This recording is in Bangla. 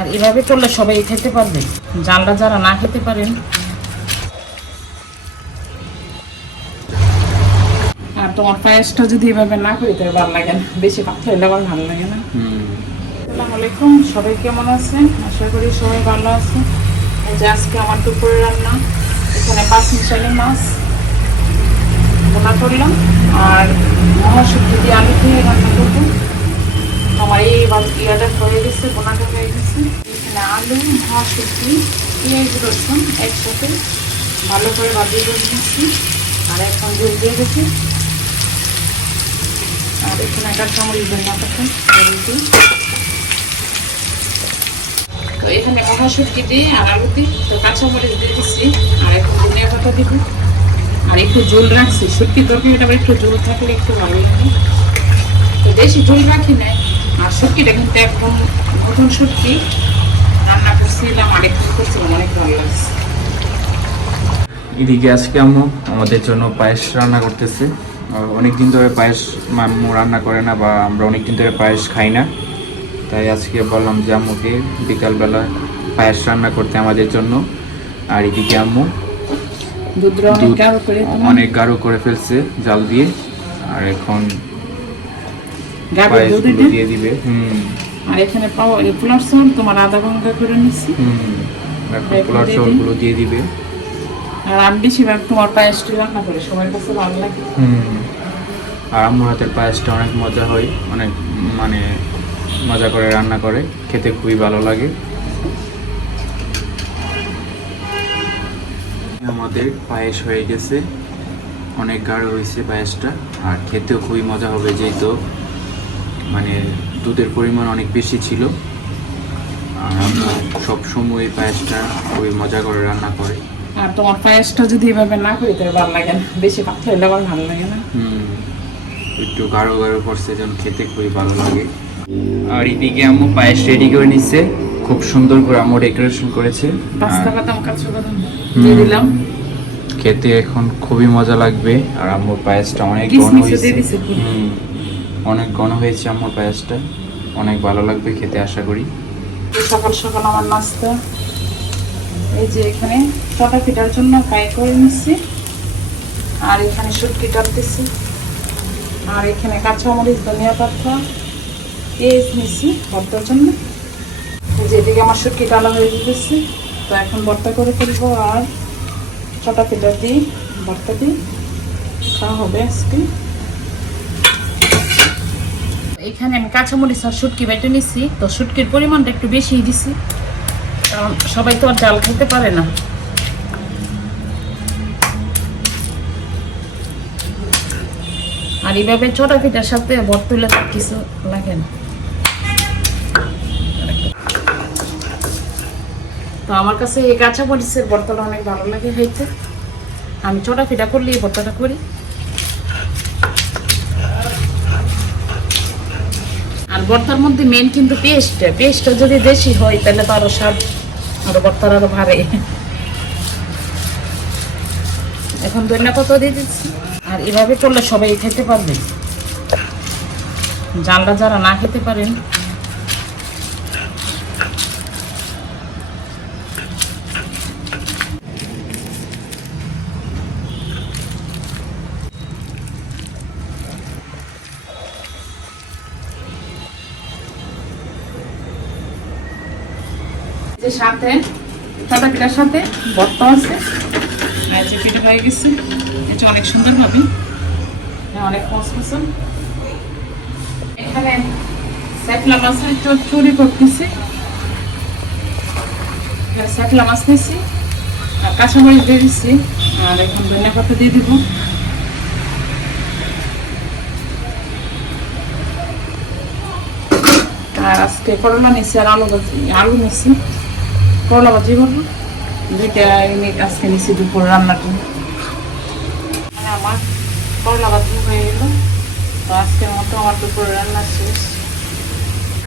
আর এভাবে করলে সবাই খেতে পারবে। জানলা যারা না খেতে পারেন। আর তোমার পায়েসটা যদি এভাবে না করি, তাহলে ভালো লাগে না। বেশি পাতলা হলে আবার ভালো লাগে না। আসসালামু আলাইকুম, সবাই কেমন আছেন? আশা করি সবাই ভালো আছে যে আজকে আমার দুপুরে রান্না, এখানে পাঁচ মিশালি মাছ বোনা করলাম। আর মহাশুক্তি দিয়ে আলু দিয়ে রান্না করব। আমার এই ইয়াটা হয়ে গেছে, বোনাটা হয়ে গেছে। আলু মহাশুক্তি পেঁয়াজ, রসুন একসাথে ভালো করে ভাজিয়ে করে নিচ্ছি আর এখন জল দিয়ে গেছি আর এখানে একটা চামড়ি বেলা পাতা তো এখানে মহাশুটকি দিয়ে আর আলু দিই তো কাঁচামরিচ দিয়ে দিচ্ছি। আর এখন ধনিয়া পাতা দিব। আর একটু ঝোল রাখছি। শুটকি তরকারিটা আবার একটু ঝোল থাকলে একটু ভালো লাগে। তো বেশি ঝোল রাখি নাই। আর শুটকিটা কিন্তু একদম নতুন রান্না করছিলাম আর একটু করছিলাম অনেক ভালো লাগছে। এদিকে আজকে আম্মু আমাদের জন্য পায়েস রান্না করতেছে। অনেক দিন ধরে পায়েস আম্মু রান্না করে না বা আমরা অনেক দিন ধরে পায়েস খাই না। তাই আজকে বললাম যে আম্মুকে বিকালবেলা পায়েস রান্না করতে আমাদের জন্য। আর এদিকে আম্মু অনেক গাঢ় করে তোমার অনেক গাঢ় করে ফেলছে জাল দিয়ে। আর এখন পায়েসগুলো দিয়ে দিবে। হুম। আর এখানে পাওয়া পোলার চাউল তোমার আধা ঘণ্টা করে নিচ্ছি হুম এখন এখন পোলার দিয়ে দিই। দিয়ে দিবে। আর আমি বেশিরভাগ তোমার পায়েসটি রান্না করি সবার কাছে ভালো লাগে। আর আম্মুর হাতের পায়েসটা অনেক মজা হয় অনেক মানে মজা করে রান্না করে খেতে খুবই ভালো লাগে। আমাদের পায়েস হয়ে গেছে অনেক গাঢ় হয়েছে পায়েসটা আর খেতেও খুবই মজা হবে যেহেতু মানে দুধের পরিমাণ অনেক বেশি ছিল। আর আমরা সবসময় এই পায়েসটা খুবই মজা করে রান্না করে। আর তোমার পায়েসটা যদি এভাবে না করি তাহলে ভালো লাগে না। বেশি পাতলা হলে আবার ভালো লাগে না। হুম একটু গাঢ় গাঢ় করছে যেন খেতে খুবই ভালো লাগে। আর এদিকে আম্মু পায়েস রেডি করে নিচ্ছে খুব সুন্দর করে আম্মু ডেকোরেশন করেছে। পাস্তা বাদাম কাঁচা বাদাম দিয়ে দিলাম। খেতে এখন খুবই মজা লাগবে। আর আম্মুর পায়েসটা অনেক ঘন কিসমিসও হয়েছে। দিয়ে দিছে কি? হুম, অনেক ঘন হয়েছে আমার পায়েসটা। অনেক ভালো লাগবে খেতে, আশা করি। সকাল সকাল আমার নাস্তা। এই যে এখানে চটা পিঠার জন্য ফ্রাই করে নিচ্ছি আর এখানে শুটকি টানতেছি। আর এখানে কাঁচামরিচ, ধনিয়া পাতা, পেঁয়াজ নিচ্ছি ভর্তার জন্য। এই যে এদিকে আমার শুটকি টালা হয়ে গেছে তো এখন ভর্তা করে ফেলব আর চটা পিঠা দিই, ভর্তা দিই। খাওয়া হবে আজকে। এখানে আমি কাঁচামরিচ আর শুটকি বেটে নিচ্ছি তো শুটকির পরিমাণটা একটু বেশি দিছি। কারণ সবাই তো আর ডাল খেতে পারে না। আর এইভাবে ছোটা পিঠার সাথে বট তুলে কিছু লাগে না। তো আমার কাছে এই কাঁচা মরিচের ভর্তাটা অনেক ভালো লাগে খাইতে। আমি ছোটা পিঠা করলে এই ভর্তাটা করি। আর ভর্তার মধ্যে মেন কিন্তু পেস্টটা। পেস্টটা যদি বেশি হয়, তাহলে তো আরও স্বাদ, আরও ভর্তার আরও ভারে এখন ধনিয়া পাতা দিয়ে দিচ্ছি। আর এভাবে করলে সবাই খেতে পারবে। জানলা যারা না খেতে পারেন যে সাথে সাদা পিঠার সাথে ভর্তা আছে। আর যে পিঠা হয়ে গেছে। এটা অনেক সুন্দর হবে। অনেক এখানে মাছের চুরি করতেছি। মাছ নিয়েছি আর কাঁচামরিচ দিয়ে দিচ্ছি। আর এখন ধনিয়া পাতা দিয়ে দিব। আর আজকে করলা নিচ্ছি আর আলু আলু নিচ্ছি করলা ভাজি করব দুইটা ইউনিট আজকে নিচ্ছি দুপুর রান্নার মানে আমার করলা ভাজি হয়ে গেল। তো আজকের মতো আমার দুপুর রান্না শেষ।